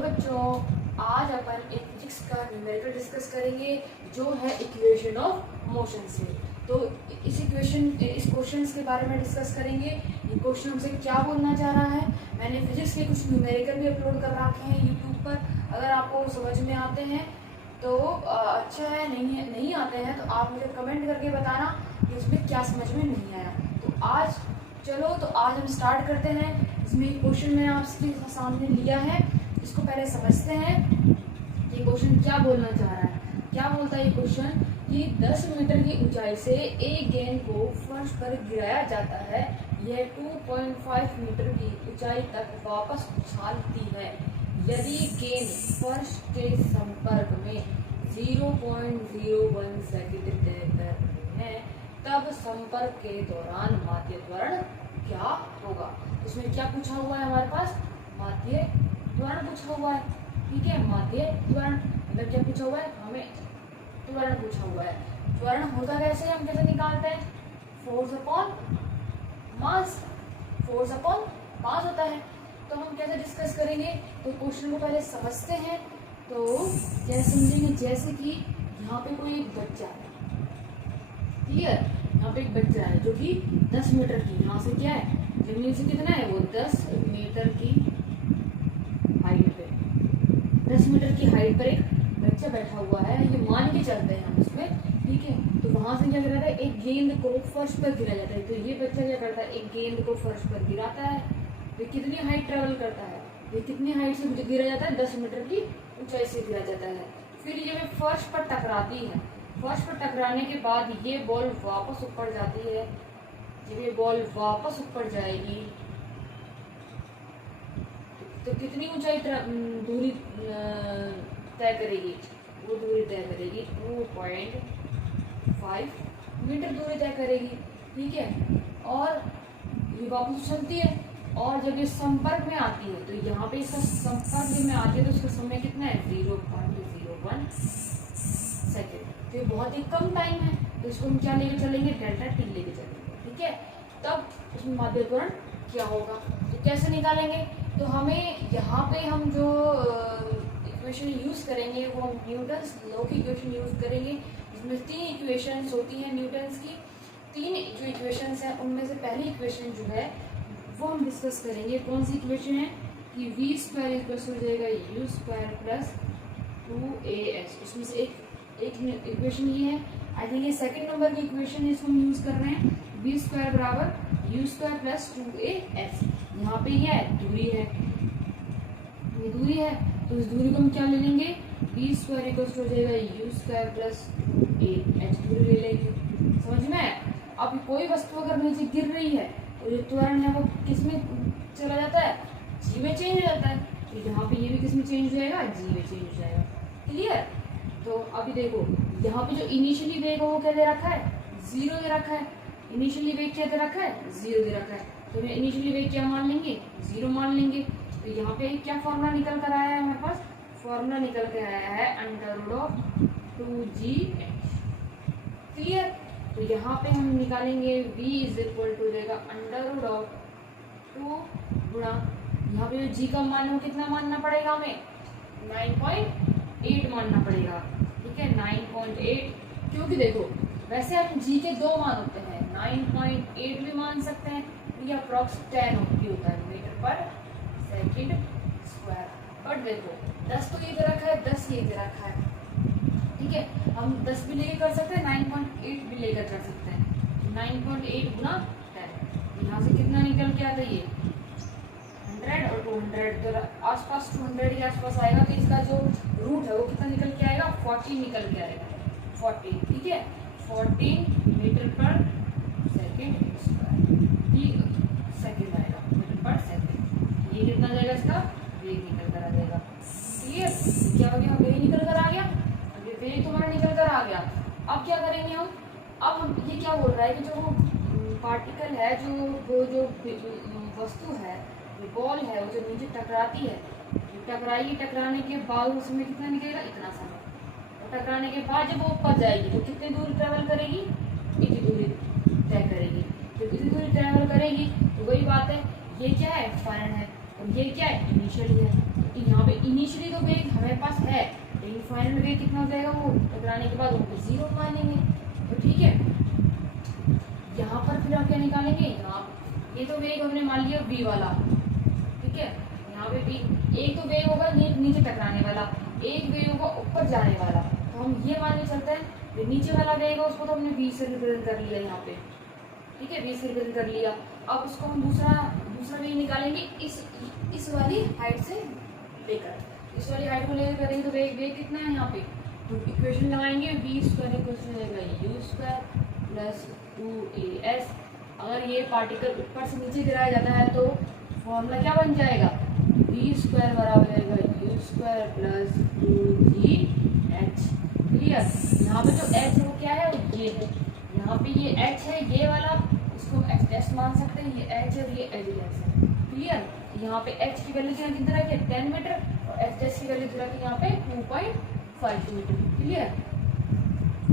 बच्चों, आज अपन एक फिजिक्स का न्यूमेरिकल डिस्कस करेंगे जो है इक्वेशन ऑफ मोशन से। तो इस क्वेश्चन के बारे में डिस्कस करेंगे। ये क्वेश्चन हमसे क्या बोलना चाह रहा है। मैंने फिजिक्स के कुछ न्यूमेरिकल भी अपलोड कर रखे हैं यूट्यूब पर। अगर आपको समझ में आते हैं तो अच्छा है, नहीं आते हैं तो आप मुझे कमेंट करके बताना कि उसमें क्या समझ में नहीं आया। तो आज हम स्टार्ट करते हैं। इसमें क्वेश्चन मैंने आपके सामने लिया है, इसको पहले समझते हैं। ये क्वेश्चन क्या बोलना चाह रहा है। क्या बोलता है ये क्वेश्चन कि 10 मीटर की ऊंचाई से एक गेंद को फर्श पर गिराया जाता है। यह 2.5 मीटर की ऊंचाई तक वापस उछालती है। यदि गेंद फर्श के संपर्क में 0.01 सेकंड तय कर है, तब संपर्क के दौरान माध्य त्वरण क्या होगा। इसमें क्या पूछा हुआ है हमारे पास, माध्य त्वरण पूछा हुआ है। ठीक है, माध्य त्वरण मतलब क्या पूछा हुआ है, हमें त्वरण पूछा हुआ है। त्वरण होता कैसे, हम कैसे निकालते हैं, फोर्स अपॉन मास होता है। तो हम कैसे डिस्कस करेंगे, तो क्वेश्चन को पहले समझते हैं। तो जैसे समझेंगे, जैसे कि यहाँ पे कोई एक बच्चा है, क्लियर, यहाँ पे एक बच्चा है जो कि 10 मीटर की, यहाँ से क्या है, जमीन से कितना है वो 10 मीटर की हाइट पे, 10 मीटर की हाइट पर एक बच्चा बैठा हुआ है। ये मान के चलते हैं हम इसमें, ठीक है। तो वहां से क्या गिराता है, एक गेंद को फर्श पर गिरा जाता है। तो ये बच्चा क्या करता है, एक गेंद को फर्श पर गिराता है। ये कितनी हाइट ट्रेवल करता है, ये कितनी हाइट से गिरा जाता है, 10 मीटर की ऊंचाई से गिरा जाता है। फिर ये फर्श पर टकराती है। फर्श पर टकराने के बाद ये बॉल वापस ऊपर जाती है। जब ये बॉल वापस ऊपर जाएगी तो कितनी ऊंचाई दूरी तय करेगी, वो दूरी तय करेगी 2.5 मीटर दूरी तय करेगी। ठीक है, और ये वापस उछलती है। और जब ये संपर्क में आती है, तो यहाँ पे इसका संपर्क में आती है तो उसका समय कितना है, 0.01 सेकेंड। तो ये बहुत ही कम टाइम है। तो इसको हम क्या लेके चलेंगे, डेल्टा टी लेके चलेंगे। ठीक है, तब उसमें माध्य त्वरण क्या होगा, तो कैसे निकालेंगे। तो हमें यहाँ पे हम जो इक्वेशन यूज करेंगे वो हम न्यूटन्स लॉ की इक्वेशन यूज करेंगे। इसमें 3 इक्वेशंस होती हैं न्यूटन्स की। 3 जो इक्वेशंस हैं उनमें से पहली इक्वेशन जो है वो हम डिस्कस करेंगे। कौन सी इक्वेशन है कि v² हो जाएगा u² प्लस 2as। इसमें से एक इक्वेशन ये है, आई थिंक ये सेकंड नंबर की इक्वेशन है, इसको हम यूज कर रहे हैं। v² बराबर u² प्लस 2as। यहाँ पे ये दूरी है, ये दूरी है, तो इस दूरी को हम क्या ले लेंगे, v² हो जाएगा u² प्लस 2ah दूरी ले लेंगे। समझ में। अब कोई वस्तु अगर नीचे गिर रही है तो जो त्वरण है वो किस में चला जाता है, जी में चेंज हो जाता है। तो यहाँ पे ये भी किस में चेंज हो जाएगा, जी में चेंज हो जाएगा। क्लियर। तो अभी देखो यहाँ पे जो इनिशियली वेग है वो क्या दे रखा है, 0 दे रखा है। इनिशियली वेग क्या दे रखा है, 0 दे रखा है। तो इनिशियली वेग क्या मान लेंगे, 0 मान लेंगे। तो यहाँ पे क्या फॉर्मूला निकल कर आया है हमारे पास, फॉर्मूला निकल कर आया है √2gh। क्लियर। तो यहाँ पे हम निकालेंगे v इज इक्वल टू देगा √2 गुणा, यहाँ पे जो g का मान है कितना मानना पड़ेगा हमें, 9.8 मानना पड़ेगा। ठीक है, 9.8, क्योंकि देखो वैसे हम g के 2 मान होते हैं, 9.8 भी मान सकते हैं। ये अप्रॉक्स 10 होता है मीटर पर सेकंड स्क्वायर। बट देखो 10 तो ये दे रखा है, 10 ये दे रखा है। ठीक है, हम 10 भी लेकर कर सकते हैं, 9.8 भी लेकर कर सकते हैं। 9.8 गुना 10, यहाँ से कितना निकल के आता है, ये 100 और 200, तो आसपास 200 के आसपास आएगा। तो इसका जो रूट है वो कितना निकल के आएगा, 40 निकल के आएगा, 40। ठीक है, 40 मीटर पर सेकेंड स्क्वायर सेकेंड आएगा, मीटर पर सेकेंड। ये कितना जाएगा, इसका वेग निकल कर आ जाएगा। क्लियर। क्या हो गया, वेग निकल कर आ गया, वेग तुम्हारा निकल कर आ गया। अब क्या करेंगे हम, अब हम ये क्या बोल रहा है कि जो पार्टिकल है, जो वस्तु है, जो बॉल है, वो जो नीचे टकराती है, टकराएगी, टकराने के बाद उसमें कितना निकलेगा, इतना समय। और टकराने के बाद जब वो ऊपर जाएगी तो कितनी दूरी ट्रेवल करेगी, इतनी दूरी तय करेगी। जब इतनी दूरी ट्रेवल करेगी तो वही बात है, ये क्या है, फैन है। और ये क्या है, इनिशियली है। तो यहाँ पे इनिशियली तो वेग हमारे पास है, लेकिन फाइनल वेग कितना हो जाएगा, वो टकराने के बाद वो 0 मानेंगे। तो ठीक है, यहाँ पर फिर हम क्या निकालेंगे, यहाँ ये तो वेग हमने मान लिया v वाला, ठीक है। यहाँ पे v, एक तो वेग होगा नीचे टकराने वाला, एक वेग होगा ऊपर जाने वाला। तो हम ये मान के चलते हैं, जो नीचे वाला वेग है उसको तो हमने v से रिप्रेजेंट कर लिया यहाँ पे, ठीक है, v से रिप्रेजेंट कर लिया। अब उसको हम दूसरा वेग निकालेंगे इस वाली हाइट से लेकर, इस वाली हाइट को लेकर करेंगे तो वेग कितना है यहाँ पे, तो इक्वेशन लगाएंगे v स्क्वायर इक्वल हो जाएगा u स्क्वायर प्लस 2as। अगर ये पार्टिकल ऊपर से नीचे गिराया जाता है तो फॉर्मूला क्या बन जाएगा, v स्क्वायर बराबर जाएगा u square plus 2gh। Clear. यहाँ पे जो h है वो क्या है, वो ये है, यहाँ पे ये h है ये वाला, इसको h डैश मान सकते हैं, ये h है और ये h डैश है। क्लियर। यहाँ पे h की वैल्यू कितना रखी है 10 मीटर और h डैश की वैल्यू रखी यहाँ पे 2.5 मीटर। क्लियर,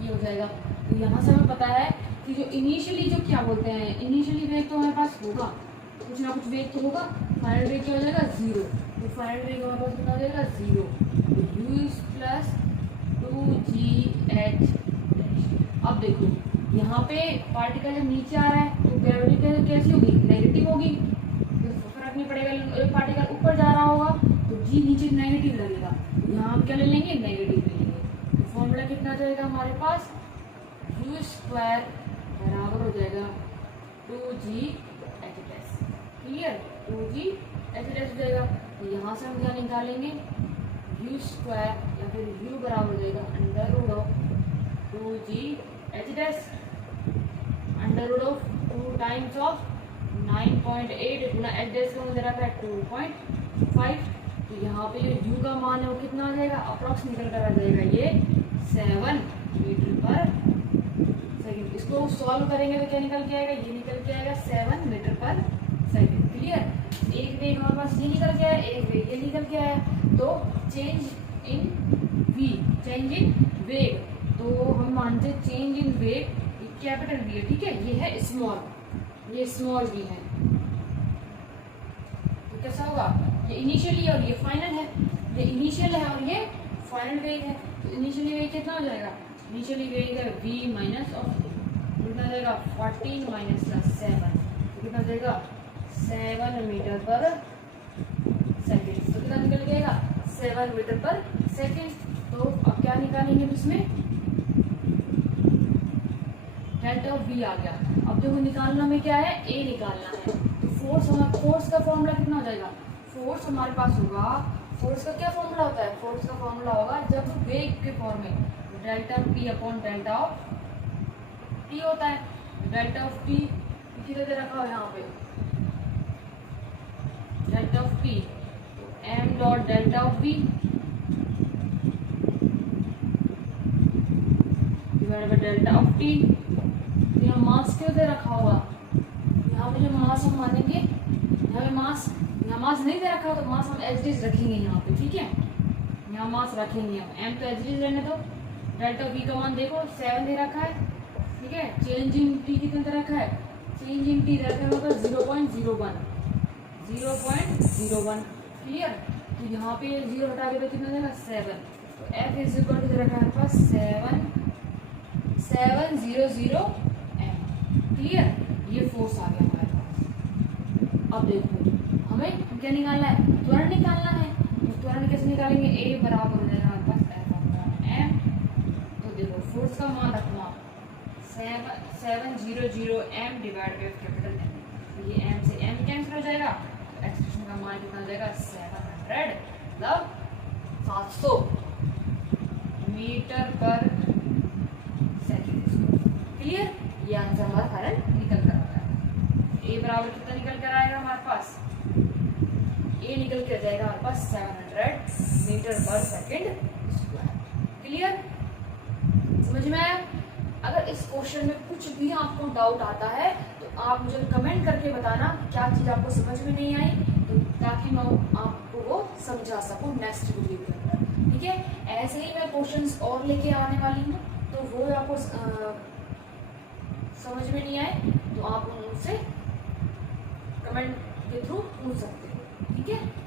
ये हो जाएगा। तो यहाँ से हमें पता है कि जो इनिशियली जो क्या बोलते हैं, इनिशियली वेग तो हमारे पास होगा, कुछ ना कुछ वेग तो होगा, फाइनल वेग क्या हो जाएगा 0। तो फाइनल वेग हमारे पास कितना हो जाएगा 0, तो u प्लस 2gh। अब देखो यहाँ पे पार्टिकल जब नीचे आ रहा है तो ग्रेविटी कैसी होगी, नेगेटिव होगी, तो फर्क नहीं पड़ेगा। एक पार्टिकल ऊपर जा रहा होगा तो g नीचे नेगेटिव लगेगा, यहाँ हम क्या ले लेंगे, नेगेटिव ले लेंगे। तो फॉर्मूला कितना जाएगा हमारे पास, u स्क्वायर बराबर हो जाएगा 2gh। क्लियर, 2gh हो जाएगा। तो यहाँ से हम क्या निकालेंगे, u स्क्वायर या फिर u बराबर हो जाएगा under root of 2gh under root of 2 times of 9.8 गुना h डैश का मुझे रखा है 2.5। तो यहाँ पे जो u का मान है वो कितना आ जाएगा, अप्रॉक्स निकल कर आ जाएगा ये 7 मीटर पर सेकंड। इसको सॉल्व करेंगे तो क्या निकल के आएगा, ये निकल के आएगा 7 मीटर पर सेकंड। क्लियर। एक वेग हमारे पास ये निकल के आया, एक वेग ये निकल के आया, तो change in v, change in वेग, तो हम मानते चेंज इन वेग कैपिटल v है, ठीक है, ये है स्मॉल, ये स्मॉल v है। तो कैसा होगा, ये इनिशियली और ये फाइनल है, ये इनिशियल है और ये फाइनल वेग है। तो इनिशियली वेग कितना हो जाएगा, इनिशियली वेग है v माइनस ऑफ कितना हो जाएगा 14 माइनस 7, तो कितना हो जाएगा 7 मीटर पर सेकेंड। तो कितना निकल जाएगा 7 मीटर पर सेकेंड। तो अब क्या निकालेंगे इसमें, डेल्टा ऑफ v आ गया। अब देखो निकालना में क्या है, a निकालना है। तो फोर्स का फॉर्मूला कितना हो जाएगा, फोर्स हमारे पास होगा, फोर्स का क्या फॉर्मूला होता है, फोर्स का फॉर्मूला होगा जब वेग के फॉर्म में delta p upon delta of t होता है। डेल्टा ऑफ t किधर दे रखा हो यहाँ पे, डेल्टा ऑफ p, तो m dot delta of v divide by delta of t। यहाँ मास क्यों दे रखा होगा, यहाँ पे जो मास हम मानेंगे, यहाँ पे मास, यहाँ मास नहीं दे रखा हो तो मास हम एच डीज रखेंगे यहाँ पे, ठीक है, यहाँ मास रखेंगे हम, m तो एच डीज रहने दो। डेल्टा v का मान देखो 7 दे रखा है, ठीक है, चेंज इन t कितना दे रखा है, चेंज इन t दे रखा होगा 0.01। क्लियर। तो यहाँ पे 0 हटा के तो कितना देगा 7, तो f इज इक्वल टू दे रखा है हमारे पास 700 m। क्लियर, ये फोर्स आ गया हमारे पास। अब देखो हमें क्या निकालना है, त्वरण निकालना है। तो त्वरण कैसे निकालेंगे, a बराबर हो जाएगा हमारे पास f अपॉन m। तो देखो फोर्स का मान रखना 700 m divide by capital M। तो ये m से m कैंसिल हो जाएगा, एक्सप्रेशन का मान कितना हो जाएगा 700 मतलब 700 मीटर पर सेकंड। क्लियर, ये आंसर हमारा करंट निकल कर आता है। a बराबर कितना निकल कर आएगा हमारे पास, a निकल के आ जाएगा हमारे पास 700 मीटर पर सेकंड स्क्वायर। क्लियर, समझ में आया। अगर इस क्वेश्चन में कुछ भी आपको डाउट आता है तो आप मुझे कमेंट करके बताना क्या चीज आपको समझ में नहीं आई, तो ताकि मैं आपको वो समझा सकूं नेक्स्ट वीडियो के अंदर, ठीक है। ऐसे ही मैं क्वेश्चंस और लेके आने वाली हूँ, तो वो आपको समझ में नहीं आए तो आप उनसे कमेंट के थ्रू पूछ सकते हो। ठीक है।